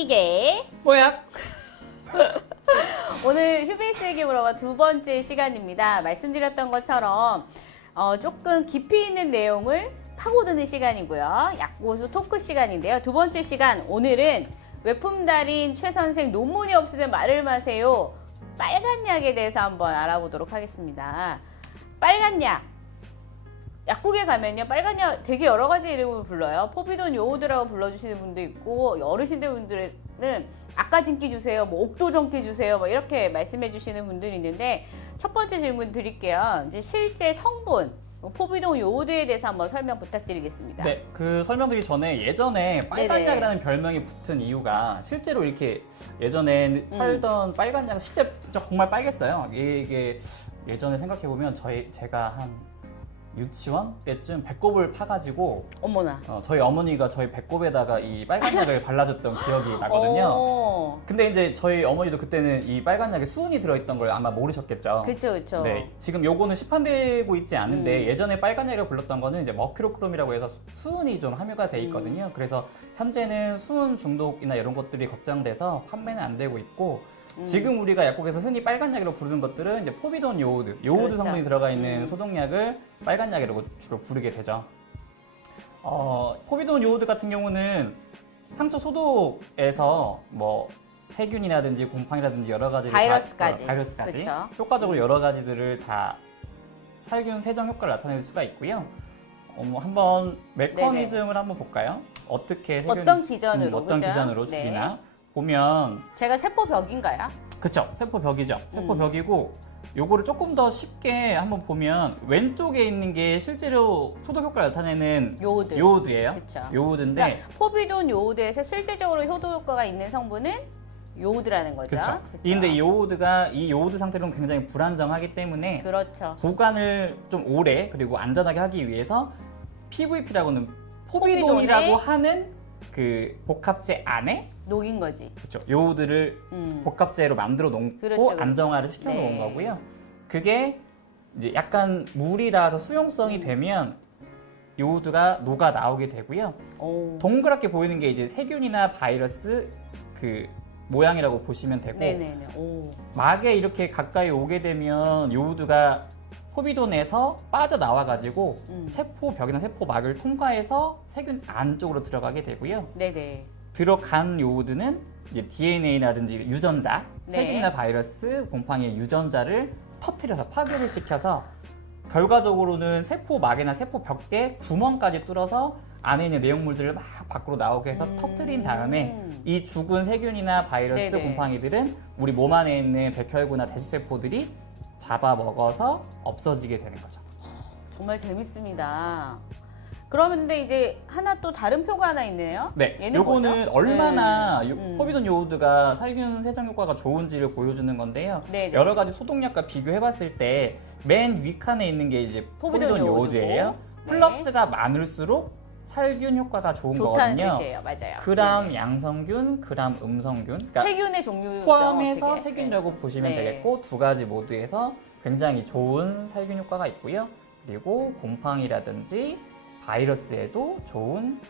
이게 뭐야? 오늘 휴베이스에게 물어봐 두 번째 시간입니다. 말씀드렸던 것처럼 조금 깊이 있는 내용을 파고드는 시간이고요. 약고수 토크 시간인데요. 두 번째 시간 오늘은 외품 달인 최 선생 논문이 없으면 말을 마세요. 빨간 약에 대해서 한번 알아보도록 하겠습니다. 빨간 약. 약국에 가면요, 빨간 약 되게 여러 가지 이름을 불러요. 포비돈 요오드라고 불러주시는 분도 있고, 어르신들 분들은 아까진기 주세요, 뭐 옥도정기 주세요, 뭐 이렇게 말씀해 주시는 분들이 있는데, 첫 번째 질문 드릴게요. 이제 실제 성분, 포비돈 요오드에 대해서 한번 설명 부탁드리겠습니다. 네, 그 설명드리기 전에 예전에 빨간약이라는 별명이 붙은 이유가 실제로 이렇게 예전에 팔던 빨간약 진짜 정말 빨갰어요. 이게 예전에 생각해보면 제가 한 유치원 때쯤 배꼽을 파가지고 어머나. 저희 어머니가 저희 배꼽에다가 이 빨간약을 발라줬던 기억이 나거든요. 근데 이제 저희 어머니도 그때는 이 빨간약에 수은이 들어있던 걸 아마 모르셨겠죠. 그쵸, 그쵸. 네, 지금 요거는 시판되고 있지 않은데 예전에 빨간약을 불렀던 거는 이제 머큐로크롬이라고 해서 수은이 좀 함유가 돼 있거든요. 그래서 현재는 수은 중독이나 이런 것들이 걱정돼서 판매는 안 되고 있고 지금 우리가 약국에서 흔히 빨간약이라고 부르는 것들은 이제 포비돈 요오드 그렇죠. 성분이 들어가 있는 소독약을 빨간약이라고 주로 부르게 되죠. 포비돈 요오드 같은 경우는 상처 소독에서 뭐 세균이라든지 곰팡이라든지 여러 가지 바이러스까지. 그쵸? 효과적으로 여러 가지들을 다 살균 세정 효과를 나타낼 수가 있고요. 한번 메커니즘을 한번 볼까요? 어떻게 세균 어떤 기전으로 어떤 그죠? 기전으로 네. 죽이나 보면 제가 세포벽인가요? 그쵸, 세포벽이죠. 세포벽이고 요거를 조금 더 쉽게 한번 보면 왼쪽에 있는 게 실제로 소독 효과를 나타내는 요오드. 요오드예요. 그쵸. 요오드인데 그러니까 포비돈 요오드에서 실질적으로 효도 효과가 있는 성분은 요오드라는 거죠. 그렇죠. 근데 이 요오드가 이 요오드 상태로는 굉장히 불안정하기 때문에 그렇죠. 보관을 좀 오래 그리고 안전하게 하기 위해서 PVP라고는 포비돈이라고 하는 그 복합제 안에 녹인 거지. 그렇죠. 요오드를 복합제로 만들어 놓고 그렇죠. 안정화를 시켜 놓은 네. 거고요. 그게 이제 약간 물이 닿아서 수용성이 되면 요오드가 녹아 나오게 되고요. 오. 동그랗게 보이는 게 이제 세균이나 바이러스 그 모양이라고 보시면 되고 네네네. 오. 막에 이렇게 가까이 오게 되면 요오드가 포비돈에서 빠져나와 가지고 세포벽이나 세포막을 통과해서 세균 안쪽으로 들어가게 되고요. 네네. 들어간 요오드는 이제 DNA라든지 유전자, 네. 세균이나 바이러스, 곰팡이의 유전자를 터트려서 파괴를 시켜서 결과적으로는 세포막이나 세포벽에 구멍까지 뚫어서 안에 있는 내용물들을 막 밖으로 나오게 해서 터트린 다음에 이 죽은 세균이나 바이러스, 네네. 곰팡이들은 우리 몸 안에 있는 백혈구나 대시세포들이 잡아먹어서 없어지게 되는 거죠. 정말 재밌습니다. 그러면 근데 이제 하나 또 다른 표가 하나 있네요. 네, 얘는 요거는 뭐죠? 얼마나 네. 포비돈 요오드가 살균 세정 효과가 좋은지를 보여주는 건데요. 네네. 여러 가지 소독약과 비교해봤을 때 맨 윗칸에 있는 게 이제 포비돈 포비돈 요오드예요. 요오드고. 플러스가 많을수록 살균 효과가 좋은 좋다는 거거든요. 뜻이에요. 맞아요. 그람 네네. 양성균, 그람 음성균. 그러니까 세균의 종류 포함해서 그게. 세균이라고 보시면 네. 되겠고 두 가지 모두에서 굉장히 좋은 살균 효과가 있고요. 그리고 곰팡이라든지 바이러스에도 좋은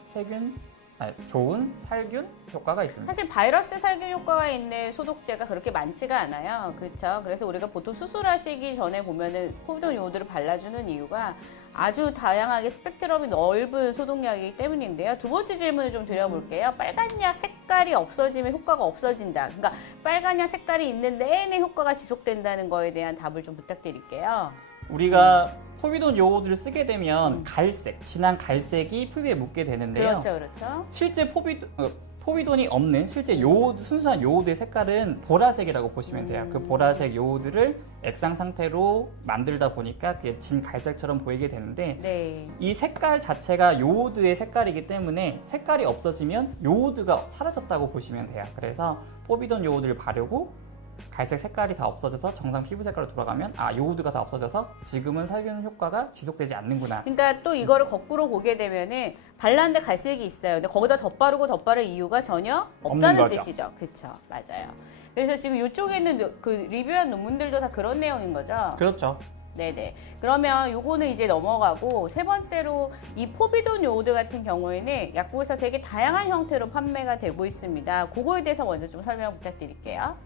좋은 살균 효과가 있습니다. 사실 바이러스 살균 효과가 있는 소독제가 그렇게 많지가 않아요. 그렇죠. 그래서 우리가 보통 수술하시기 전에 보면은 포비돈 요오드를 발라주는 이유가 아주 다양하게 스펙트럼이 넓은 소독약이기 때문인데요. 두 번째 질문을 좀 드려볼게요. 빨간약 색깔이 없어지면 효과가 없어진다. 그러니까 빨간약 색깔이 있는 내내 효과가 지속된다는 거에 대한 답을 좀 부탁드릴게요. 우리가 포비돈 요오드를 쓰게 되면 갈색, 진한 갈색이 피부에 묻게 되는데요. 그렇죠, 그렇죠. 실제 포비돈이 없는 실제 요오드, 순수한 요오드의 색깔은 보라색이라고 보시면 돼요. 그 보라색 요오드를 액상 상태로 만들다 보니까 그게 진 갈색처럼 보이게 되는데 네. 이 색깔 자체가 요오드의 색깔이기 때문에 색깔이 없어지면 요오드가 사라졌다고 보시면 돼요. 그래서 포비돈 요오드를 바르고 갈색 색깔이 다 없어져서 정상 피부 색깔로 돌아가면 요오드가 다 없어져서 지금은 살균 효과가 지속되지 않는구나. 그러니까 또 이거를 거꾸로 보게 되면은 발랐는데 갈색이 있어요. 근데 거기다 덧바를 이유가 전혀 없는 없다는 거죠. 뜻이죠. 그렇죠. 맞아요. 그래서 지금 이쪽에 있는 그 리뷰한 논문들도 다 그런 내용인 거죠. 그렇죠. 네네. 그러면 요거는 이제 넘어가고 세 번째로 이 포비돈 요오드 같은 경우에는 약국에서 되게 다양한 형태로 판매가 되고 있습니다. 그거에 대해서 먼저 좀 설명 부탁드릴게요.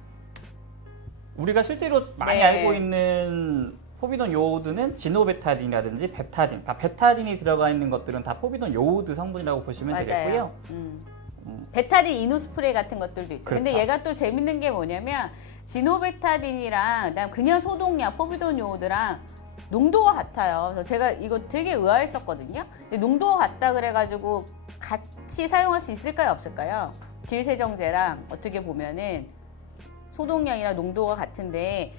우리가 실제로 많이 네. 알고 있는 포비돈 요오드는 지노베타딘이라든지 베타딘, 다 베타딘이 들어가 있는 것들은 다 포비돈 요오드 성분이라고 보시면 되겠고요. 베타딘 이노스프레이 같은 것들도 있죠. 근데 그렇죠. 얘가 또 재밌는 게 뭐냐면 지노베타딘이랑 그다음 그냥 소독약 포비돈 요오드랑 농도가 같아요. 그래서 제가 이거 되게 의아했었거든요. 근데 농도가 같다 그래가지고 같이 사용할 수 있을까요, 없을까요? 질세정제랑 어떻게 보면은 소독약이랑 농도가 같은데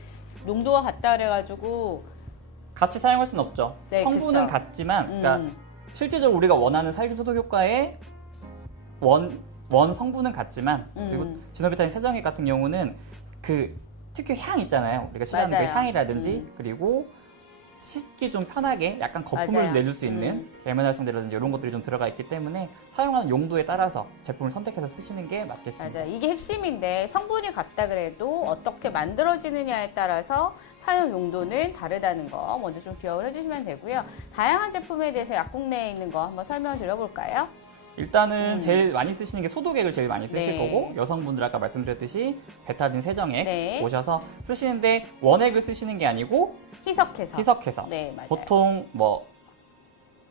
농도가 같다 그래가지고 같이 사용할 수는 없죠. 네, 성분은 그쵸. 같지만, 그러니까 실질적으로 우리가 원하는 살균 소독 효과의 원 성분은 같지만, 그리고 지노베타딘 세정액 같은 경우는 그 특유 향 있잖아요. 우리가 싫어하는 그 맞아요. 향이라든지 그리고 씻기 좀 편하게 약간 거품을 맞아요. 내줄 수 있는 계면활성제라든지 이런 것들이 좀 들어가 있기 때문에 사용하는 용도에 따라서 제품을 선택해서 쓰시는 게 맞겠습니다. 맞아요. 이게 핵심인데 성분이 같다 그래도 어떻게 만들어지느냐에 따라서 사용 용도는 다르다는 거 먼저 좀 기억을 해주시면 되고요. 다양한 제품에 대해서 약국 내에 있는 거 한번 설명 드려볼까요? 일단은 제일 많이 쓰시는 게 소독액을 제일 많이 쓰실 네. 거고, 여성분들 아까 말씀드렸듯이 베타딘 세정액 네. 오셔서 쓰시는데 원액을 쓰시는 게 아니고 희석해서. 희석해서 네, 맞아요. 보통 뭐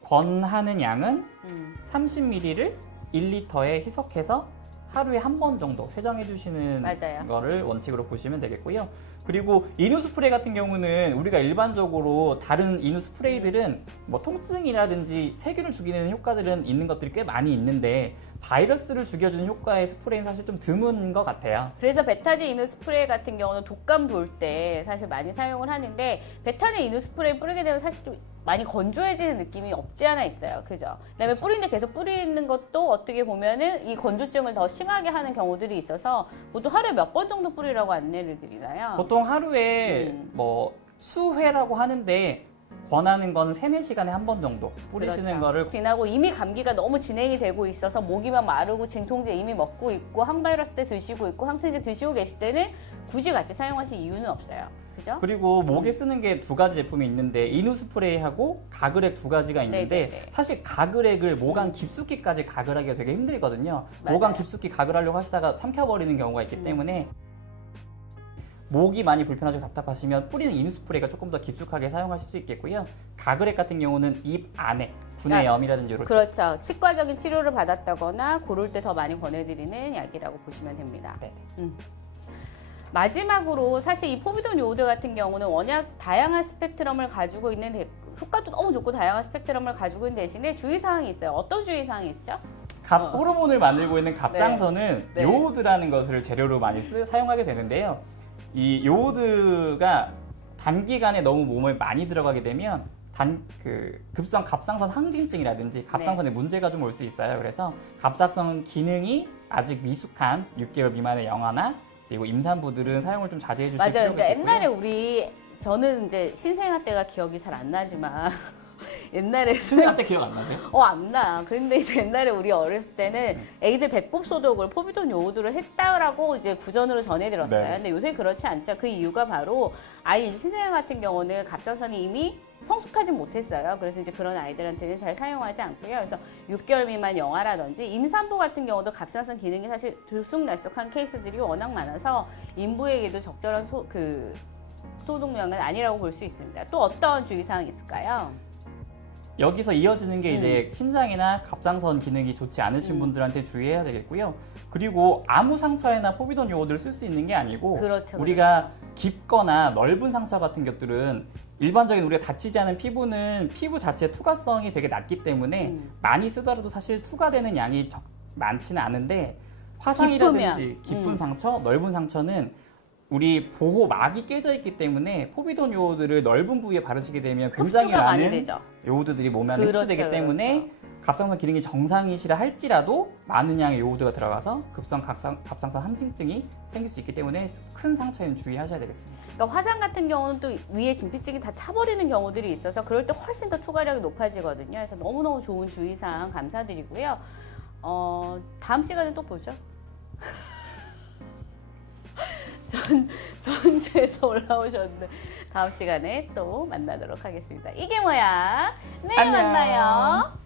권하는 양은 음. 30ml를 1리터에 희석해서 하루에 한 번 정도 세정해 주시는 맞아요. 거를 원칙으로 보시면 되겠고요. 그리고 이누 스프레이 같은 경우는 우리가 일반적으로 다른 이누 스프레이들은 뭐 통증이라든지 세균을 죽이는 효과들은 있는 것들이 꽤 많이 있는데 바이러스를 죽여주는 효과의 스프레이는 사실 좀 드문 것 같아요. 그래서 베타딘 이누 스프레이 같은 경우는 독감 돌 때 사실 많이 사용을 하는데 베타딘 이누 스프레이 뿌리게 되면 사실 좀 많이 건조해지는 느낌이 없지 않아 있어요. 그죠? 그다음에 뿌리는데 계속 뿌리는 것도 어떻게 보면은 이 건조증을 더 심하게 하는 경우들이 있어서 보통 하루에 몇 번 정도 뿌리라고 안내를 드리나요? 보통 하루에 뭐 수회라고 하는데 권하는 거는 3-4시간에 한 번 정도 뿌리시는 그렇죠. 거를 지나고 이미 감기가 너무 진행이 되고 있어서 모기만 마르고 진통제 이미 먹고 있고 항바이러스 때 드시고 있고 항생제 드시고 계실 때는 굳이 같이 사용하실 이유는 없어요. 그죠? 그리고 목에 쓰는 게 두 가지 제품이 있는데 이누 스프레이하고 가글액 두 가지가 있는데 네네네. 사실 가글액을 모관 깊숙이까지 가글하기가 되게 힘들거든요. 맞아요. 모관 깊숙이 가글하려고 하시다가 삼켜버리는 경우가 있기 때문에 목이 많이 불편하시고 답답하시면 뿌리는 이누 스프레이가 조금 더 깊숙하게 사용하실 수 있겠고요. 가글액 같은 경우는 입 안에 분해염이라든지 이런 그렇죠. 치과적인 치료를 받았다거나 그럴 때 더 많이 권해드리는 약이라고 보시면 됩니다. 네. 마지막으로 사실 이 포비돈 요오드 같은 경우는 워낙 다양한 스펙트럼을 가지고 있는 효과도 너무 좋고 다양한 스펙트럼을 가지고 있는 대신에 주의사항이 있어요. 어떤 주의사항이 있죠? 호르몬을 만들고 있는 갑상선은 네. 요오드라는 것을 재료로 많이 사용하게 되는데요. 이 요오드가 단기간에 너무 몸에 많이 들어가게 되면 갑상선 항진증이라든지 갑상선에 문제가 좀 올 수 있어요. 그래서 갑상선 기능이 아직 미숙한 6개월 미만의 영아나 그리고 임산부들은 사용을 좀 자제해 주실 맞아요. 필요가 그러니까 있고요. 옛날에 저는 이제 신생아 때가 기억이 잘 안 나지만 옛날에 신생아 때 기억 안 나세요? 안 나. 그런데 이제 옛날에 우리 어렸을 때는 애기들 배꼽 소독을 포비돈 요오드를 했다라고 이제 구전으로 전해들었어요. 네. 근데 요새 그렇지 않죠. 그 이유가 바로 아이 이제 신생아 같은 경우는 갑상선이 이미 성숙하지 못했어요. 그래서 이제 그런 아이들한테는 잘 사용하지 않고요. 그래서 6개월 미만 영아라든지 임산부 같은 경우도 갑상선 기능이 사실 들쑥날쑥한 케이스들이 워낙 많아서 임부에게도 적절한 소독량은 아니라고 볼 수 있습니다. 또 어떤 주의사항이 있을까요? 여기서 이어지는 게 이제 신장이나 갑상선 기능이 좋지 않으신 분들한테 주의해야 되겠고요. 그리고 아무 상처에나 포비돈 요오드를 쓸 수 있는 게 아니고 그렇죠, 우리가 깊거나 넓은 상처 같은 것들은 일반적인 우리가 다치지 않은 피부는 피부 자체의 투과성이 되게 낮기 때문에 많이 쓰더라도 사실 투과되는 양이 많지는 않은데 화상이라든지 깊은 상처, 넓은 상처는 우리 보호막이 깨져 있기 때문에 포비돈 요오드를 넓은 부위에 바르시게 되면 굉장히 흡수가 많이 많은 되죠. 요오드들이 몸에 안에 그렇죠, 흡수되기 때문에 갑상선 기능이 정상이시라 할지라도 많은 양의 요오드가 들어가서 갑상선 항진증이 생길 수 있기 때문에 큰 상처에는 주의하셔야 되겠습니다. 그러니까 화장 같은 경우는 또 위에 진피증이 다 차버리는 경우들이 있어서 그럴 때 훨씬 더 투과력이 높아지거든요. 그래서 너무너무 좋은 주의사항 감사드리고요. 다음 시간에 또 보죠. 전주에서 올라오셨는데 다음 시간에 또 만나도록 하겠습니다. 이게 뭐야? 내일 안녕. 만나요.